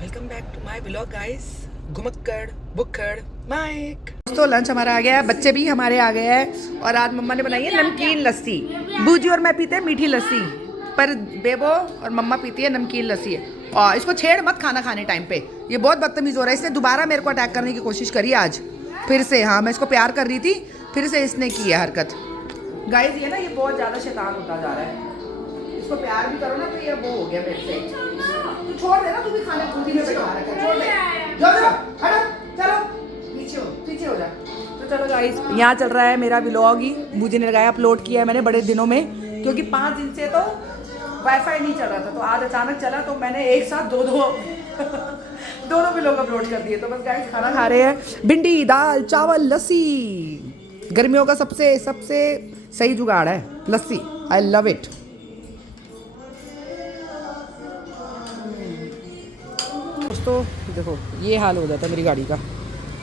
Welcome back to my vlog guys. Ghumakkad Bukkad Mike. दोस्तों lunch हमारा आ गया है, बच्चे भी हमारे आ गए हैं और आज मम्मा ने बनाई है नमकीन लस्सी। बूजी और मैं पीते हैं मीठी लस्सी, पर बेबो और मम्मा पीती है नमकीन लस्सी है। और इसको छेड़ मत खाना खाने टाइम पे, ये बहुत बदतमीज हो रहा है। इसने दोबारा मेरे को अटैक करने की कोशिश करी आज फिर से। हाँ, मैं इसको प्यार कर रही थी, फिर से इसने की है हरकत। गाइस ये ना, ये बहुत ज़्यादा शैतान होता जा रहा है। इसको प्यार भी करो ना तो ये वो हो गया मेरे से। तू छोड़ दे ना, तू भी खाने पूरी में बैठा रखा है, छोड़ दे। जाओ जाओ हटो, चलो पीछे हो जा। तो चलो गाइस, यहाँ चल रहा है मेरा व्लॉग ही। बूजी ने लगाया, अपलोड किया है मैंने बड़े दिनों में, क्योंकि 5 दिन से तो वाईफाई नहीं चल रहा था। तो आज अचानक चला तो मैंने एक साथ दोनों व्लॉग अपलोड कर दिए। तो बस गाइस खाना खा रहे हैं, भिंडी दाल चावल लस्सी। गर्मियों का सबसे सही जुगाड़ है लस्सी। I love it. दोस्तों देखो, ये हाल हो जाता है मेरी गाड़ी का,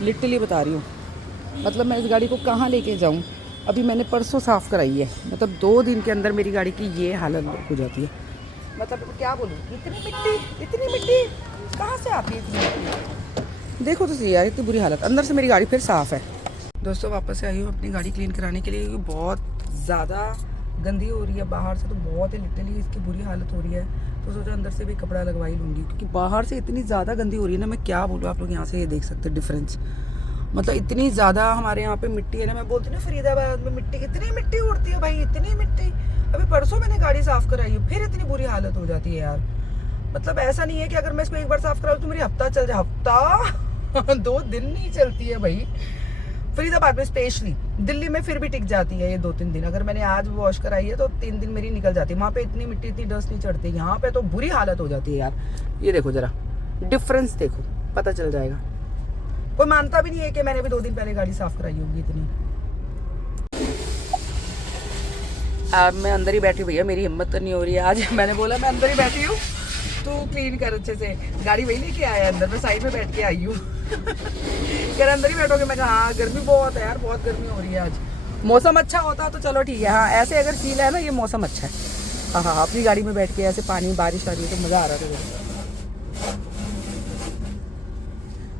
लिटरली बता रही हूँ। मतलब मैं इस गाड़ी को कहाँ लेके जाऊँ। अभी मैंने परसों साफ़ कराई है, मतलब 2 दिन के अंदर मेरी गाड़ी की ये हालत हो जाती है। मतलब क्या बोलूँ, इतनी मिट्टी कहाँ से आती है इतनी मिट्टी। देखो तो सही यार, इतनी बुरी हालत। अंदर से मेरी गाड़ी फिर साफ़ है। दोस्तों वापस से आई हूँ अपनी गाड़ी क्लीन कराने के लिए, क्योंकि बहुत ज़्यादा गंदी हो रही है। बाहर से तो बहुत ही लिटरली इसकी बुरी हालत हो रही है। तो सोचा अंदर से भी कपड़ा लगवा ही लूँगी, क्योंकि बाहर से इतनी ज़्यादा गंदी हो रही है ना, मैं क्या बोलूँ। आप लोग यहाँ से ये देख सकते हैं डिफरेंस। मतलब इतनी ज़्यादा हमारे यहाँ पे मिट्टी है ना। मैं बोलती हूँ फरीदाबाद में मिट्टी, इतनी मिट्टी उड़ती है भाई, इतनी मिट्टी। अभी परसों मैंने गाड़ी साफ़ कराई है, फिर इतनी बुरी हालत हो जाती है यार। मतलब ऐसा नहीं है कि अगर मैं इसको एक बार साफ़ कराऊँ तो मेरी हफ्ता चल जाए। हफ्ता 2 दिन नहीं चलती है भाई फरीदाबाद में स्पेशली। दिल्ली में फिर भी टिक जाती है ये 2-3 दिन। अगर मैंने आज वॉश कराई है तो 3 दिन मेरी निकल जाती है। वहाँ पे इतनी मिट्टी, इतनी डस्ट नहीं चढ़ती। यहाँ पे तो बुरी हालत हो जाती है यार। ये देखो जरा डिफरेंस, देखो पता चल जाएगा। कोई मानता भी नहीं है कि मैंने भी 2 दिन पहले गाड़ी साफ कराई होगी इतनी। अब मैं अंदर ही बैठी, भैया मेरी हिम्मत तो नहीं हो रही है आज। मैंने बोला मैं अंदर ही बैठी हूँ, तू क्लीन कर अच्छे से। गाड़ी वही लेके आया अंदर, मैं साइड में बैठ के आई हूँ। यार अंदर ही बैठोगे? मैं कहा हाँ, गर्मी बहुत है यार, बहुत गर्मी हो रही है आज। मौसम अच्छा होता तो चलो ठीक है। हाँ ऐसे अगर फील है ना, ये मौसम अच्छा है। हाँ अपनी गाड़ी में बैठ के ऐसे पानी बारिश आ रही है तो मज़ा आ रहा था।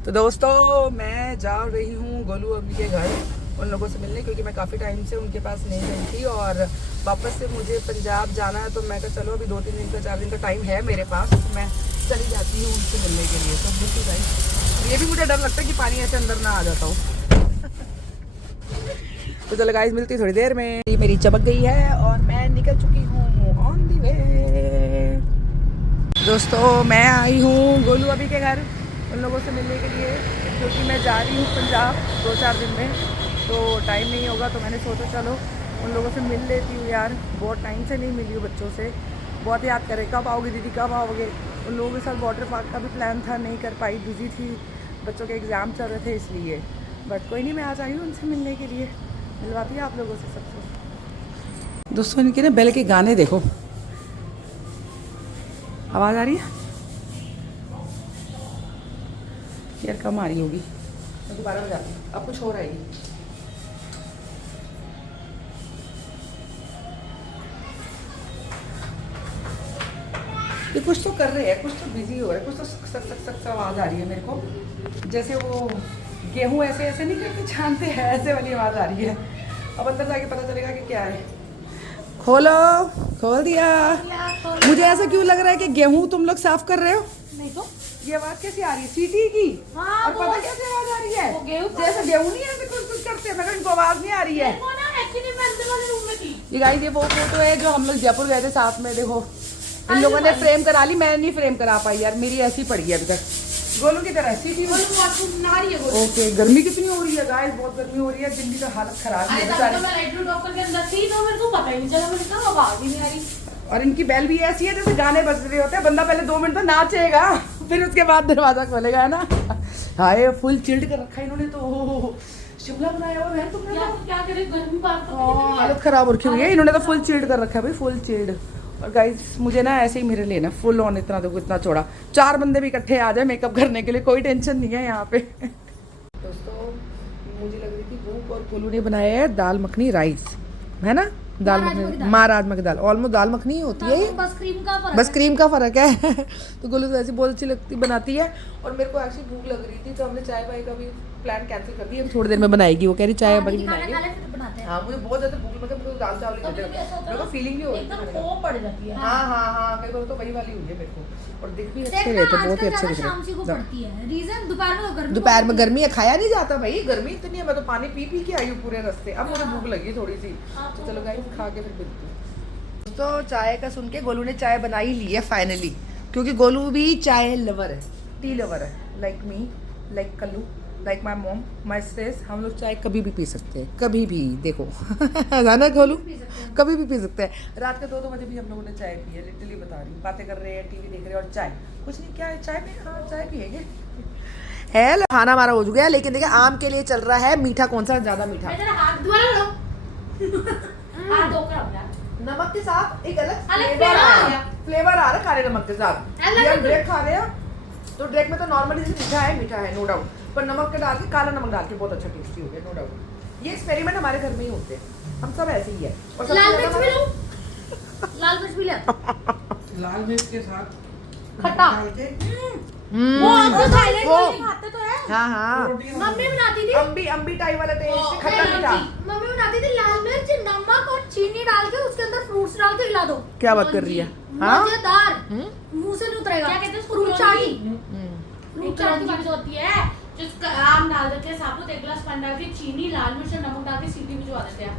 तो दोस्तों मैं जा रही हूँ गोलू अम्मी के घर उन लोगों से मिलने, क्योंकि मैं काफ़ी टाइम से उनके पास नहीं गई थी और वापस से मुझे पंजाब जाना है। तो मैं कहा चलो अभी 2-3 दिन का 4 दिन का टाइम है मेरे पास, तो मैं चली जाती हूँ उनसे मिलने के लिए। तो बिल्कुल गाइस, ये भी मुझे डर लगता है कि पानी ऐसे अंदर ना आ जाता हो। तो चलो गाइस, मिलती थोड़ी देर में। ये मेरी चमक गई है और मैं निकल चुकी हूँ ऑन दी वे। दोस्तों मैं आई हूँ गोलू अभी के घर उन लोगों से मिलने के लिए, क्योंकि मैं जा रही हूँ पंजाब 2-4 दिन में, तो टाइम नहीं होगा। तो मैंने सोचा चलो उन लोगों से मिल लेती हूँ यार। बहुत टाइम से नहीं मिली हूँ बच्चों से, बहुत याद करे कब आओगे दीदी कब आओगे। उन लोगों के साथ वाटर पार्क का भी प्लान था, नहीं कर पाई, बिजी थी, बच्चों के एग्ज़ाम चल रहे थे इसलिए। बट कोई नहीं, मैं आज आई हूँ उनसे मिलने के लिए, मिलवाती है आप लोगों से सबसे। दोस्तों इनके ना बैल के गाने देखो, आवाज़ आ रही है यार, कम आ रही होगी। मैं दोबारा बजाती हूँ, अब कुछ हो रहा है। ये कुछ तो कर रहे हैं, कुछ तो बिजी हो रहा है, कुछ तो सक आवाज़ आ रही है मेरे को। जैसे वो गेहूँ ऐसे नहीं करते, छानते हैं, ऐसे वाली आवाज़ आ रही है। अब अंदर जाके पता चलेगा कि क्या है। खोलो, खोल दिया। मुझे ऐसा क्यों लग रहा है कि गेहूँ तुम लोग साफ कर रहे हो? नहीं तो ये आवाज़ कैसी आ रही है? सीटी की। हाँ, और पता कैसे आवाज़ आ रही है? जैसे गेहूँ नहीं ऐसे कुछ करते हैं, मगर इनको आवाज़ नहीं आ रही है। ये गाइस, ये वो फोटो है जो हम लोग जयपुर गए थे साथ में। देखो इन लोगों ने फ्रेम करा ली, मैंने नहीं फ्रेम करा पाई यार, मेरी ऐसी पड़ी है अभी तक गोलू की तरह। सीटी ओके। गर्मी कितनी हो रही है गाइस, बहुत गर्मी हो रही है। दिल्ली का हालत खराब है। और इनकी बैल भी ऐसी है जैसे गाने बज रहे होते हैं, बंदा पहले 2 मिनट तो नाचेगा, फिर उसके बाद दरवाजा खोलेगा, है ना। हाय फुल चिल्ड कर रखा है इन्होंने तो। शिमला बनाया हुआ है तुमने, क्या करे, गर्मी हालत खराब रखी हुई है इन्होंने तो। फुल चिल्ड कर रखा है भाई, फुल चिल्ड। और गाइस मुझे ना ऐसे ही मेरे लेना फुल ऑन, इतना देखो इतना चौड़ा। 4 बंदे भी इकट्ठे आ जाए मेकअप करने के लिए, कोई टेंशन नहीं है यहाँ पे। दोस्तों मुझे लग रही थी भूख, और गोलू ने बनाया है दाल मखनी राइस, है ना। दाल मखनी, माँ राजमा की दाल, ऑलमोस्ट दाल मखनी ही होती है ये, बस क्रीम का फ़र्क है। तो गोलू तो ऐसी बहुत अच्छी लगती बनाती है। और मेरे को एक्चुअली भूख लग रही थी तो हमने चाय वाय का भी प्लान कैंसिल कर दिया, थोड़ी देर में बनाएगी। वो कह रही चाय हमारी बनाएगी। हाँ मुझे बहुत ज़्यादा भूख, मतलब मुझे दाल चावल ही मेरे को फीलिंग नहीं होती। हाँ हाँ हाँ मेरे को तो वही वाली हुई है मेरे को। और दिख भी अच्छे रहते, बहुत ही अच्छे दिख रहे। दोपहर में गर्मी है, खाया नहीं जाता भाई, गर्मी इतनी है। मैं तो पानी पी पी के आई हूँ पूरे रास्ते। अब मुझे भूख लगी थोड़ी सी, तो चलो गाइस खा के फिर मिलते हैं। तो चाय का सुन के गोलू ने चाय बना ही ली है फाइनली, क्योंकि गोलू भी चाय लवर है, टी लवर है, like me, like Kallu, like my mom, my sisters. हम लोग चाय कभी भी पी सकते हैं, कभी भी। देखो है ना गोलू, कभी भी पी सकते हैं। रात के 2-2 बजे भी हम लोगों ने चाय पी है, लिटरली बता रही हूँ। बातें कर रहे हैं, टीवी देख रहे हैं और चाय, कुछ नहीं। क्या है चाय में, हाँ चाय पिएंगे है। खाना हमारा हो गया, लेकिन देखिए आम के लिए चल रहा है मीठा। कौन सा ज़्यादा मीठा? नमक के साथ एक अलग फ्लेवर आ रहा है काले नमक के साथ। हम ड्रेक खा रहे हैं तो ड्रेक में तो नॉर्मली मीठा है नो डाउट, पर नमक के डाल के, काला नमक डाल के बहुत अच्छा टेस्टी हो गया नो डाउट। ये एक्सपेरिमेंट हमारे घर में ही होते हैं, हम सब ऐसे ही है। और लाल मिर्च भी लो, लाल मिर्च भी ले, लाल मिर्च के साथ खट्टा वो खाते तो है। हाँ हाँ मम्मी बनाती थी, अम्बी टाइप वाला टेस्ट, खट्टा मीठा। मम्मी बनाती थी लाल मिर्च, नमक और चीनी डाल के उसके अंदर फ्रूट्स डाल के हिला दो। क्या बात कर रही है? मजेदार, मुंह से नहीं उतरेगा। क्या कहते हैं? फ्रूट चाटी। फ्रूट चाटी होती है जिसका आम डाल देते हैं साबुत, एक गिलास पानी डाल के, चीनी, लाल मिर्च और नमक डाल के सीटी भिजवा देते हैं।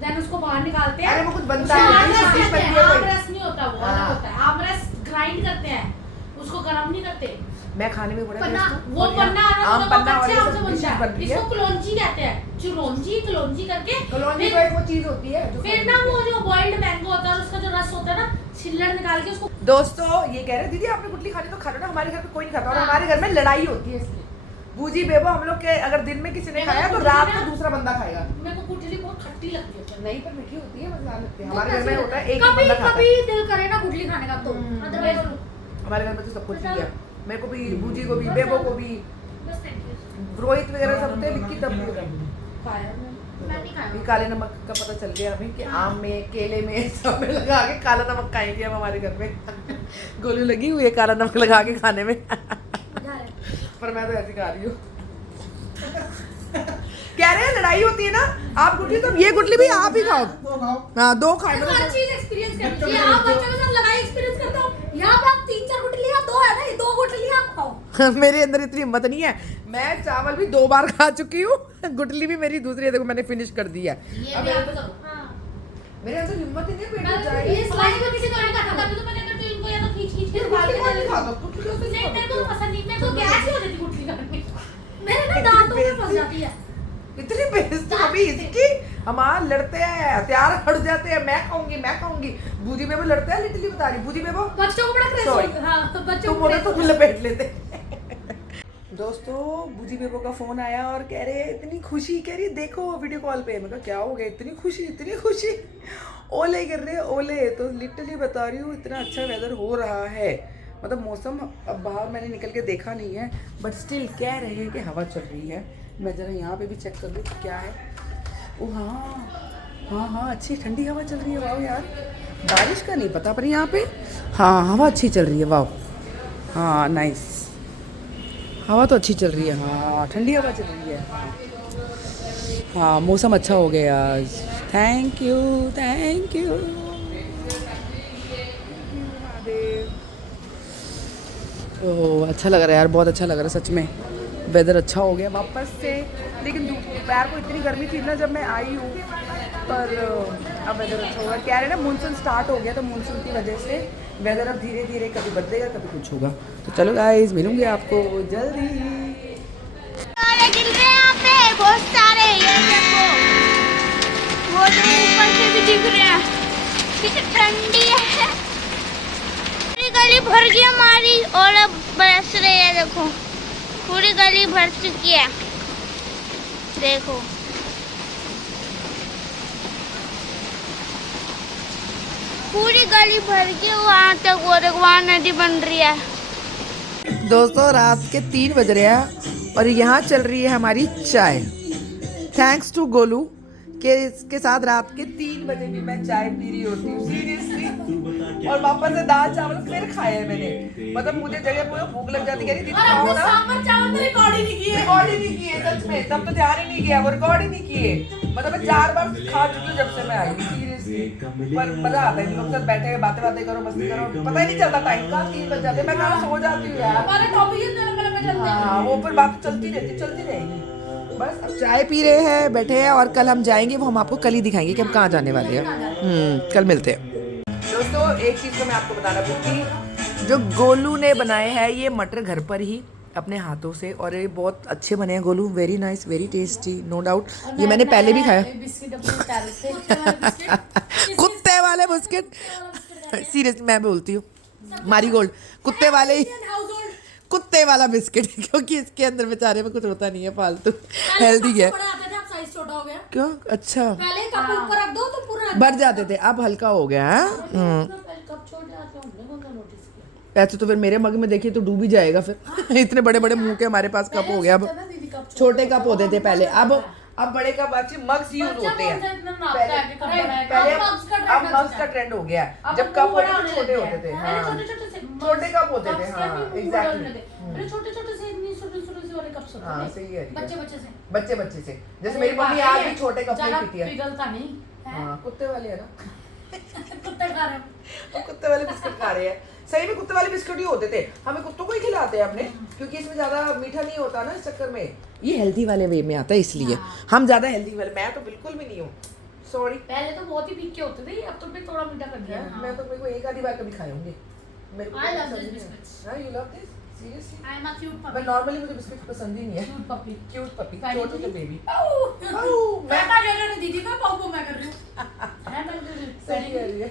देन उसको बाहर निकालते हैं। अरे वो कुछ बनता है, आमरस नहीं होता, वो अलग होता है। आमरस ग्राइंड करते हैं, उसको गरम नहीं करते। मैं खाने में बड़ा वो पन्ना आम पन्ना वाली सब सब बनता बन है। रही है। इसको कलौंजी कहते हैं, कलौंजी करके कलौंजी तो एक वो चीज होती है जो फिर ना वो जो बॉइल्ड मैंगो होता है उसका जो रस होता है ना, छिल्लड़ निकाल के उसको। दोस्तों ये कह रहे दीदी आपने गुटली खानी तो खा लो ना, हमारे घर पे कोई नहीं खाता। और हमारे घर में लड़ाई होती है इसकी। बूजी बेबो हम लोग के अगर दिन में किसी ने खाया तो रात को दूसरा बंदा खाएगा। मेरे को गुटली बहुत खट्टी लगती है। नहीं पर मीठी होती है, मजेदार लगती है। हमारे घर में होता है एक कभी बंदा खाता कभी है। दिल करे ना गुटली खाने का तो अदरवाइज हमारे घर में तो सब कुछ ही है। मेरे को भी, बूजी को भी, बेबो को भी, रोहित वगैरह सब थे, विक्की तब भी। काले नमक का पता चल गया हमें कि आम में, केले में, सब में लगा के काला नमक खाएंगे हम हमारे घर में। गोली लगी हुई है काला नमक लगा के खाने में। पर मैं तो ऐसी खा रही हूँ। कह रहे हैं लड़ाई होती है ना, आप गुटली तो ये गुटली भी आप ही खाओ। हाँ 2 खाओ। हर चीज एक्सपीरियंस करनी है। आप बच्चों के साथ लड़ाई एक्सपीरियंस करते हो, यहाँ पे आप 3-4 गुटलियां, 2 है ना, ये 2 गुटलियां आप खाओ। मेरे अंदर इतनी हिम्मत नहीं है, मैं चावल भी 2 बार खा चुकी हूँ, गुटली भी मेरी दूसरी है, देखो मैंने फिनिश कर दिया। मेरे अंदर हिम्मत ही नहीं है पेट में जाए। ये स्लाइस में किसी को नहीं खाता, तभी तो मैं क्या करती हूँ, इनको या तो खींच के उबाल के दे देती हूँ। नहीं मेरे को पसंद नहीं, मेरे को गैस ही हो जाती गुटली खाने में। मेरे ना दांतों में फंस जाती है। इतनी बेइज्जती अभी इसकी। हमारे लड़ते हैं, हथियार हट जाते हैं, मैं खाऊंगी। बूजी बेबो लड़ते हैं, लिटरली बता रही। बूजी बेबो बच्चों को बड़ा क्रेज होता है। हां तो बच्चों को तो लपेट लेते। दोस्तों बूजी बेबो का फोन आया और कह रहे इतनी खुशी, कह रही देखो वीडियो कॉल पे। मैं कहा क्या हो गया, इतनी खुशी। ओले गिर रहे, ओले। तो लिटरली बता रही हूँ इतना अच्छा वेदर हो रहा है, मतलब मौसम अब बाहर मैंने निकल के देखा नहीं है, बट स्टिल कह रहे हैं कि हवा चल रही है। मैं ज़रा यहाँ पे भी चेक कर लूँ क्या है। ओ हाँ अच्छी ठंडी हवा चल रही है। वाह यार, बारिश का नहीं पता पर यहाँ पे हाँ हवा अच्छी चल रही है। वाह हाँ नाइस, हवा तो अच्छी चल रही है। हाँ ठंडी हवा चल रही है। हाँ मौसम अच्छा हो गया आज। Thank you. ओह अच्छा लग रहा है यार, बहुत अच्छा लग रहा है सच में। वेदर अच्छा हो गया वापस से, लेकिन दोपहर को इतनी गर्मी थी ना जब मैं आई हूँ, पर अब वेदर अच्छा होगा। कह रहे हैं ना मानसून स्टार्ट हो गया, तो मानसून की वजह से वेदर अब धीरे धीरे कभी बदलेगा कभी कुछ होगा। तो चलो गाइस मिलूंगी आपको जल्दी। बहुत सारे ये देखो, वो जो ऊपर से भी दिख रहे हैं, कितनी ठंडी है। पूरी गली भर गई हमारी और अब बरस रही है। देखो पूरी गली भर चुकी है, देखो पूरी गली भर गई। वहाँ तक वो देखो, वहाँ नदी बन रही है। दोस्तों रात के 3 बज रहे हैं और यहाँ चल रही है हमारी चाय। थैंक्स टू गोलू, कि इसके साथ रात के 3 बजे भी मैं चाय पी रही होती हूँ सीरियसली। और वापस से दाल चावल फिर खाए हैं मैंने। मतलब मुझे जगह पूरा भूख लग जाती है, दीदी और खाओ अपने ना। सांभर चावल तो रिकॉर्ड ही नहीं किए। रिकॉर्ड ही नहीं किए सच में, तब तो ध्यान ही नहीं किया, वो रिकॉर्ड ही नहीं किए। मतलब मैं 4 बार खा चुकी हूँ जब से मैं आई सीरियसली। पर मजा आता है इन लोग के साथ बैठे हुए बातें बातें करो, मस्ती करो, पता ही नहीं चलता टाइम का। 3 बज जाते हैं, मैं कहाँ सो जाती हूँ यार। हमारे टॉपिक इतने लंबे चलते हैं। हाँ वो फिर बात चलती रहती, चलती रहेगी। बस अब चाय पी रहे हैं, बैठे हैं, और कल हम जाएंगे, वो हम आपको कल ही दिखाएंगे कि हम कहाँ जाने वाले हैं। कल मिलते हैं दोस्तों। एक चीज़ तो मैं आपको बताना भूली, जो गोलू ने बनाए हैं ये मटर घर पर ही अपने हाथों से, और ये बहुत अच्छे बने हैं Golu, very nice, very tasty, no doubt. ये मैंने पहले भी खाया। बिस्किट अपने टेरेस पे कुत्ते वाले बिस्किट, सीरियसली मैं बोलती हूँ, मारीगोल्ड कुत्ते वाले ही, कुत्ते वाला बिस्किट, क्योंकि इसके अंदर बेचारे में कुछ होता नहीं है फालतू, हेल्दी है। बड़ा आता था, अब साइज छोटा हो गया। क्यों? अच्छा, पहले कप ऊपर रख दो तो पूरा बढ़ जाते थे, अब हल्का हो गया है। कब छोड़ जाते हैं, हमने कौन सा नोटिस किया? ऐसे तो फिर मेरे मग में देखिए तो डूब ही जाएगा फिर। इतने बड़े बड़े मुंह के हमारे पास कप हो गया। अब दीदी कब छोटे कप होते थे पहले, अब बड़े कप अच्छे मग्स यूज होते हैं। अब मग्स का ट्रेंड हो गया है। जब कप होते थे छोटे होते थे, हाँ छोटे कप होते थे, हाँ एग्जैक्टली, छोटे छोटे से इतनी छोटे छोटे से वाले कप्स होते हाँ हैं सही है। बच्चे बच्चे से, जैसे मेरी मम्मी आज भी छोटे कप में पीती है। पिघलता नहीं हाँ कुत्ते वाले है ना, कुत्ते खा रहे हैं। वो कुत्ते वाले बिस्किट खा रहे हैं। सही में कुत्ते वाले बिस्किट ही होते थे, हमें कुत्तों को ही खिलाते हैं अपने, क्योंकि इसमें ज्यादा मीठा नहीं होता ना, इस चक्कर में ये हेल्दी वाले वे में आता है, इसलिए हम ज्यादा हेल्दी वाले, मैं तो बिल्कुल भी नहीं हूँ, सॉरी। पहले तो बहुत ही फीके होते थे, अब तो मैं थोड़ा मीठा कर दिया। मैं तो मेरे को एक आधी बार कभी खाए होंगे। मेरे को I love पसंद these नहीं है। biscuits. हाँ, you love this? Seriously? I am a cute मैं puppy. नॉर्मली मुझे बिस्किट पसंद ही नहीं है। Cute puppy cute puppy, Pedigree? छोटे से बेबी। मैं का जो जो दीदी का पापू मैं कर रही हूँ। है मैं सही है ये।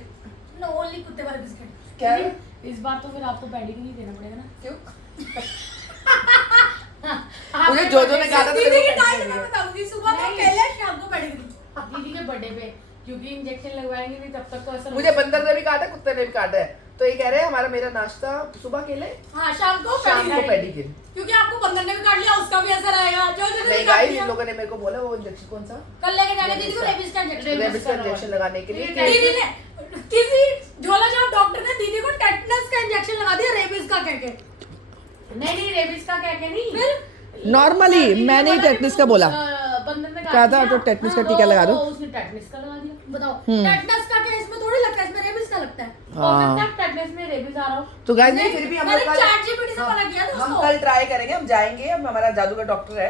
नो ओनली कुत्ते वाले बिस्किट। क्या है? इस बार तो फिर आपको पेडिग्री देना पड़ेगा ना। क्यों? आपके मुझे जो ने कहा था तो दीदी मेरे की को डाइट pedigree मैं है। बताऊंगी, सुबह को नहीं। केले, शाम को पेडिग्री। दीदी के बर्थडे पे, क्योंकि इंजेक्शन लगवाएंगे नहीं तब तक तो ऐसा मुझे बंदर ने भी काटा, कुत्ते ने भी काटा है, तो ये कह रहे हैं हमारा मेरा नाश्ता सुबह केले, हाँ शाम को शाम को पेडिग्री। पेडिग्री। क्योंकि आपको बंदर ने भी काट लिया, उसका भी असर आएगा। जो जो नहीं गाइस, इन लोगों ने मेरे को बोला वो इंजेक्शन कौन सा, कल लेके जाने दीदी को रेबीज का इंजेक्शन। रेबिस का इंजेक्शन लगाने के लिए। दीदी ने किसी झोला झाप डॉक्टर ने दीदी को टेटनस का इंजेक्शन लगा दिया रेबीज का कह के। नहीं रेबिस का क्या क्या नहीं फिर नॉर्मली मैंने ही टेटनस का बोला, बंदर ने कहा था तो टेटनस का टीका लगा दो। उसने टेटनस का लगा दिया। बताओ, टेटनस का क्या इसमें थोड़ी लगता है, इसमें रेबीज का लगता है। हाँ टेटनस में रेबिस आ रहा हो तो गाइस नहीं, फिर भी हम मैंने कल ChatGPT से पता किया था हम उसको। कल ट्राई करेंगे, हम जाएंगे, हम हमारा जादू का डॉक्टर है,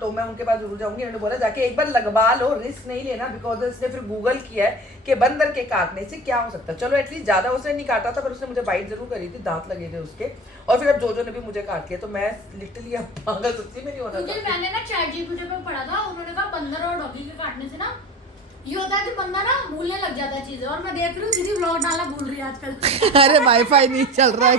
तो मैं उनके पास जरूर जाऊंगी। उन्होंने बोला जाके एक बार लगवा लो, रिस्क नहीं लेना, बिकॉज उसने फिर गूगल किया है कि बंदर के काटने से क्या हो सकता है। चलो एटलीस्ट ज्यादा उसने नहीं काटा था, पर उसने मुझे बाइट जरूर करी थी, दांत लगे थे उसके। और फिर अब जोजो ने भी मुझे काट लिया, तो मैं लिटरली अब पागल सच्ची में नहीं होना क्योंकि चाहती। मैंने ना ChatGPT पे पढ़ा था, उन्होंने कहा बंदर और डॉगी के काटने से ना ये होता है कि बंदा ना भूलने लग जाता है चीजें। और मैं देख रही हूँ दीदी व्लॉग डाला भूल रही है आजकल। अरे वाईफाई नहीं चल रहा है।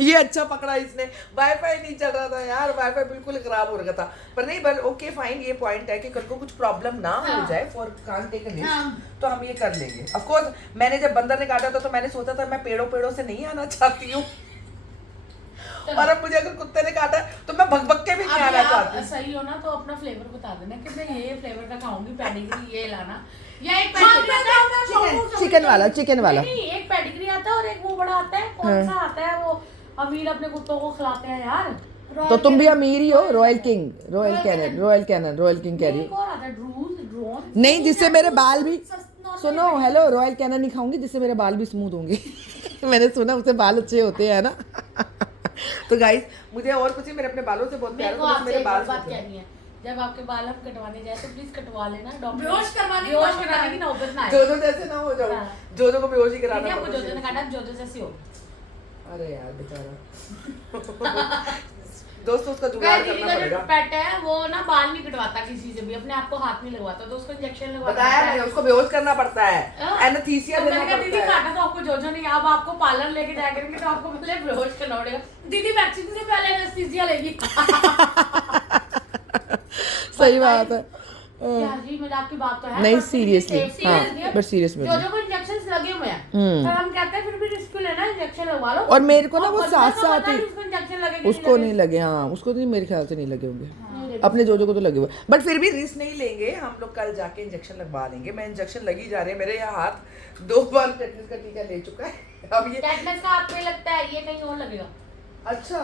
ये अच्छा पकड़ा इसने, वाईफाई नहीं चल रहा था यार, वाईफाई बिल्कुल खराब हो रखा था। पर नहीं, पर ओके फाइन, ये पॉइंट है कि कल को कुछ प्रॉब्लम ना हो जाए, for can't take a risk, तो हम ये कर लेंगे। ऑफ कोर्स मैंने जब बंदर ने काटा था तो मैंने सोचा था मैं पेड़ों से नहीं आना चाहती हूँ, और अब मुझे अगर कुत्ते ने काटा तो मैं भग भग के भी नहीं आना चाहती। सही हो ना तो अपना फ्लेवर बता देना कि मैं ये फ्लेवर का खाऊंगी, पेडिग्री ये लाना, या एक चिकन वाला, चिकन वाला। नहीं एक पेडिग्री आता है और एक वो बड़ा आता है, कौन सा आता है वो अमीर अपने कुत्तों को खिलाते हैं यार। तो तुम भी अमीर ही हो, royal king, Royal Canin, Royal Canin, royal king कह रही एक और आता है ड्रोन। नहीं, जिससे मेरे बाल भी, सुनो हेलो, रॉयल कैनन नहीं खाऊंगी जिससे मेरे बाल भी स्मूथ होंगे। मैंने सुना उससे बाल अच्छे होते हैं ना। तो गाइस मुझे और कुछ ही, मेरे अपने बालों से बहुत प्यार मेरे को है, तो आपसे मेरे एक बाल और बात होते हैं। कहनी है, जब आपके बाल हम कटवाने जाए तो प्लीज कटवा लेना। डॉक्टर बेहोश करवाने की बेहोश बात कराने की नौबत ना आए। जोजो जैसे ना हो जाओ, हाँ। जोजो को बेहोशी देखिए कराना आपको पड़ता जोजो ने है। काटा, जोजो जैसी हो। अरे यार बेचारा। दोस्तों उसका जुगाड़ गाइस दीदी करना का जो पड़ेगा। पेट है वो ना बाल नहीं कटवाता किसी से भी, अपने आप को हाथ नहीं लगवाता, तो उसको इंजेक्शन लगवाता बताया है। मैंने, उसको बेहोश करना पड़ता है, हाँ। एनेस्थीसिया तो देना मैंने कहा दीदी पड़ता है। काटा तो आपको जोजो नहीं, अब आपको पार्लर लेके जाया करेंगे तो आपको पहले बेहोश करना पड़ेगा। दीदी वैक्सीन से पहले एनेस्थीसिया लेगी। सही बात है। यार जी मुझे आपकी बात तो है, नहीं, पर फिर भी seriously, safe हाँ, नहीं है। but serious में जोजो को इंजेक्शंस लगे हुए हैं, पर हम कहते हैं फिर भी रिस्क लेना, इंजेक्शन लगवा लो। और मेरे को ना और वो बंदे साथ को साथ पता ही, नहीं उसको इंजेक्शन लगे कि उसको लगे। नहीं लगे, हाँ उसको नहीं, मेरे ख्याल से नहीं लगे होंगे। नहीं अपने जोजो को तो लगे हुए, बट फिर भी रिस्क नहीं लेंगे हम लोग, कल जाके इंजेक्शन लगवा लेंगे। मैं इंजेक्शन लगी जा रहे हैं, मेरे यहाँ हाथ 2 बार टेटनस का टीका ले चुका है। अब ये टेटनस का आप पे लगता है, ये कहीं और लगेगा। अच्छा,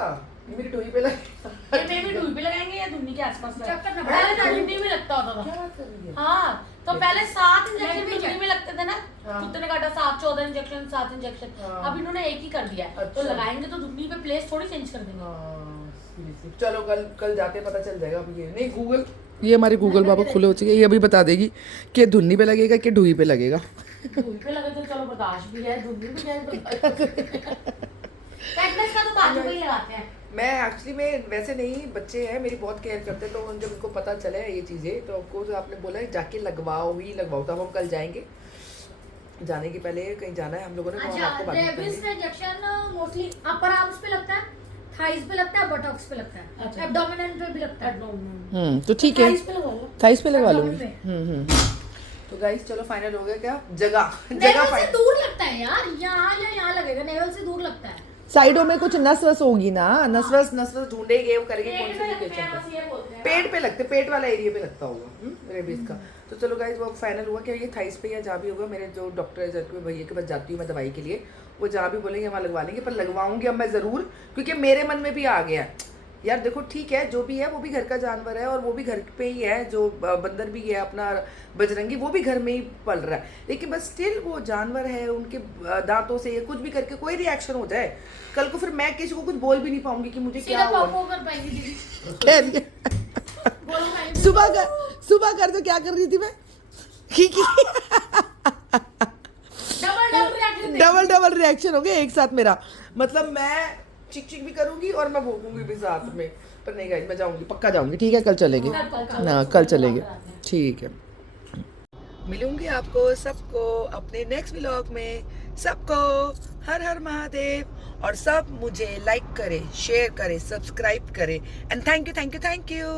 ये मेरी टोई पे लगा। ये मे भी ढूई पे लगाएंगे या धुन्नी के आसपास चक्कर ना लगाएंगे। पड़े। पहले धुन्नी में लगता होता था। क्या बात कर रही है? हाँ, तो पहले 7 इंजेक्शन मैं भी धुन्नी में लगते थे ना। हाँ। कुत्ते ने काटा 7-14 इंजेक्शन, 7 इंजेक्शन। हाँ। अब इन्होंने एक ही कर दिया है। तो अच्छा। लगाएंगे तो धुन्नी पे प्लेस थोड़ी चेंज कर देंगे। हाँ, seriously। चलो कल जाते पता चल जाएगा। अब ये नहीं गूगल, ये हमारे गूगल बाबा खुले हो चुके हैं, ये अभी बता देगी कि धुन्नी पे लगेगा कि ढूई पे लगेगा। धुई पे लगे तो चलो बर्दाश्त भी है, धुन्नी पे क्या है बर्दाश्त। टेटनस का तो बाजू पे ही लगाते हैं। मैं एक्चुअली में वैसे नहीं, बच्चे हैं मेरी बहुत केयर करते हैं, तो जब उनको पता चले ये चीज़ें तो ऑफकोर्स आपने बोला है जाके लगवाओ ही लगवाओ। तो हम कल जाएंगे, जाने के पहले कहीं जाना है हम लोगों ने, तो हम अच्छा, आपको बात रेबीज करेंगे। का इंजेक्शन मोस्टली अपर आर्म्स पे लगता है, थाइज पे लगता है, बटॉक्स पे लगता है, अच्छा। एब्डोमिनल पे भी लगता है। तो ठीक है, थाइस पे लगा लो। थाइस पे लगवा abdomen लूंगी। पे। तो गाइस चलो फाइनल हो गया क्या? जगह नेवल से फाइनल। दूर लगता है यार, यहाँ या यहाँ लगेगा, नेवल से दूर लगता है। साइडों में कुछ नस वस होगी ना, नस वस ढूंढेंगे वो करेंगे कौन पेट सी पे लगते लोकेशन हैं, पे। बस ये बोलते हैं। पेट पे लगते, पेट वाला एरिया पे लगता होगा रेबीज का। तो चलो गाइस वो फाइनल हुआ कि ये थाइस पे या जहाँ भी होगा, मेरे जो डॉक्टर है जबकि भैया के पास जाती हूँ मैं दवाई के लिए, वो जहाँ भी बोलेंगे वहाँ लगवा लेंगे। पर लगवाऊंगी अब मैं ज़रूर, क्योंकि मेरे मन में भी आ गया यार देखो ठीक है, जो भी है वो भी घर का जानवर है और वो भी घर पे ही है, जो बंदर भी है अपना बजरंगी, वो भी घर में ही पल रहा है, लेकिन बस स्टिल वो जानवर है, उनके दांतों से कुछ भी करके कोई रिएक्शन हो जाए कल को, फिर मैं किसी को कुछ बोल भी नहीं पाऊंगी कि मुझे क्या सीधा हुआ। पॉपो कर पाएंगी दीदी, बोलो पाएंगी। सुबह कर तो क्या कर रही थी मैं? डबल रिएक्शन हो गया एक साथ मेरा, मतलब मैं चिक चिक भी करूंगी और मैं भोगूंगी भी साथ में। पर नहीं गाइस मैं जाऊंगी, पक्का जाऊंगी, ठीक है कल चलेंगे ना, कल चलेंगे ठीक है। मिलूंगी आपको सबको अपने नेक्स्ट व्लॉग में, सबको हर हर महादेव, और सब मुझे लाइक करें, शेयर करें, सब्सक्राइब करें, एंड थैंक यू।